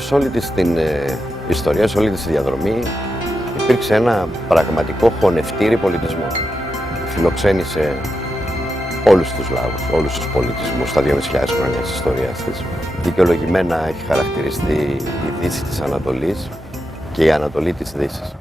Ελλάδος σε όλη της την ιστορία, σε όλη της τη διαδρομή υπήρξε ένα πραγματικό χωνευτήρι πολιτισμού. Φιλοξένησε όλους τους λαούς, όλους τους πολιτισμούς στα 2.500 χρόνια της ιστορίας της. Δικαιολογημένα έχει χαρακτηριστεί η Δύση της Ανατολής και η Ανατολή της Δύσης.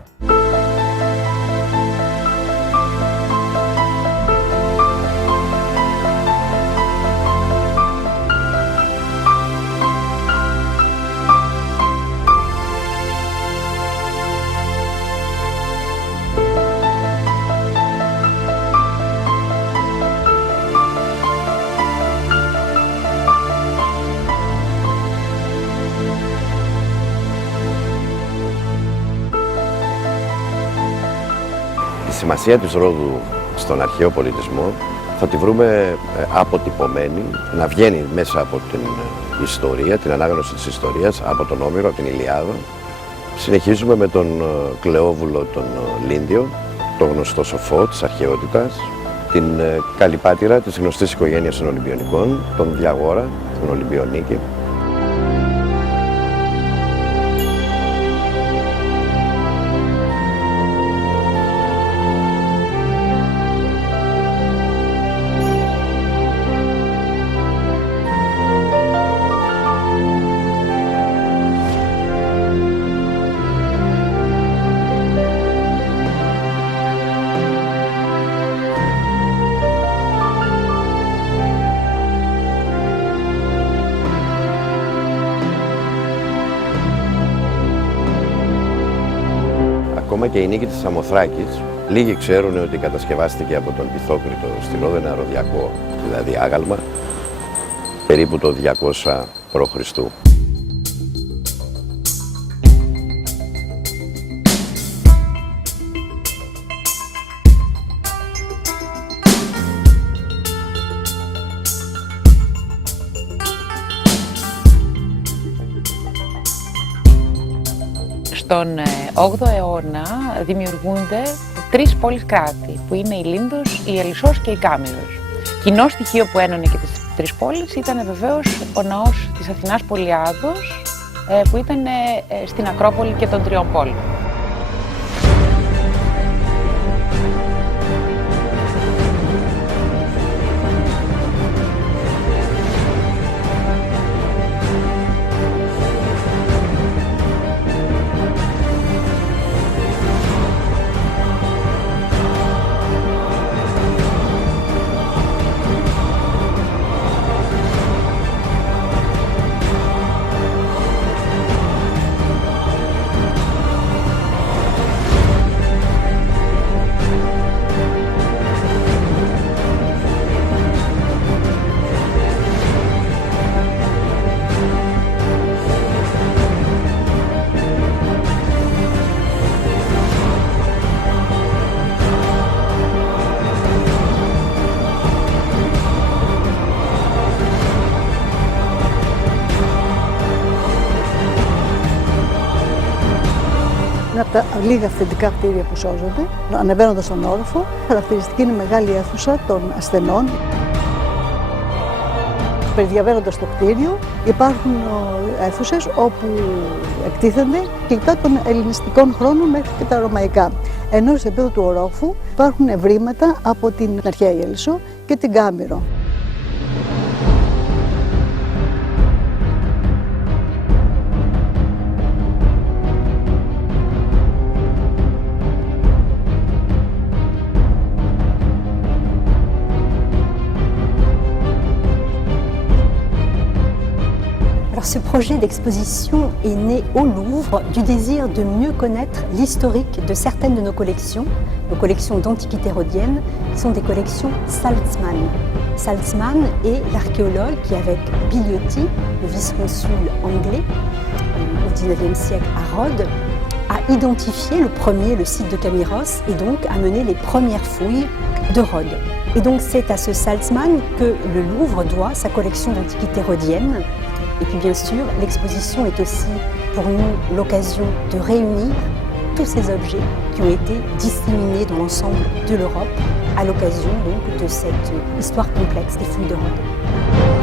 Η σημασία της Ρόδου στον αρχαίο πολιτισμό θα τη βρούμε αποτυπωμένη, να βγαίνει μέσα από την ιστορία, την ανάγνωση της ιστορίας, από τον Όμηρο, από την Ηλιάδα. Συνεχίζουμε με τον Κλεόβουλο τον Λίνδιο, τον γνωστό σοφό της αρχαιότητας, την Καλυπάτηρα της γνωστής οικογένειας των Ολυμπιονικών, τον Διαγόρα, τον Ολυμπιονίκη. Ακόμα και η νίκη της Σαμοθράκης, λίγοι ξέρουν ότι κατασκευάστηκε από τον Πυθόκριτο στη Ρόδο, ένα ροδιακό, δηλαδή άγαλμα, περίπου το 200 π.Χ. Στον 8ο αιώνα δημιουργούνται 3 πόλεις κράτη, που είναι η Λίνδος, η Ελισσός και η Κάμηρος. Κοινό στοιχείο που ένωνε και τις 3 πόλεις ήταν βεβαίως ο ναός της Αθηνάς Πολυάδος, που ήταν στην Ακρόπολη και των 3 πόλεων. Είναι από τα λίγα αυθεντικά κτίρια που σώζονται. Ανεβαίνοντας στον όροφο, χαρακτηριστική είναι η μεγάλη αίθουσα των ασθενών. Περιδιαβαίνοντας το κτίριο, υπάρχουν αίθουσες όπου εκτίθενται υλικά των ελληνιστικών χρόνων μέχρι και τα ρωμαϊκά. Ενώ σε επίπεδο του ορόφου υπάρχουν ευρήματα από την αρχαία Ελισσό και την Κάμηρο. Ce projet d'exposition est né au Louvre du désir de mieux connaître l'historique de certaines de nos collections d'antiquités rhodiennes, qui sont des collections Saltzman. Saltzman est l'archéologue qui, avec Biliotti, le vice-consul anglais au XIXe siècle à Rhodes, a identifié le site de Camiros, et donc a mené les premières fouilles de Rhodes. Et donc c'est à ce Saltzman que le Louvre doit sa collection d'antiquités rhodiennes. Et puis bien sûr, l'exposition est aussi pour nous l'occasion de réunir tous ces objets qui ont été disséminés dans l'ensemble de l'Europe à l'occasion donc de cette histoire complexe des fouilles de Rhodes.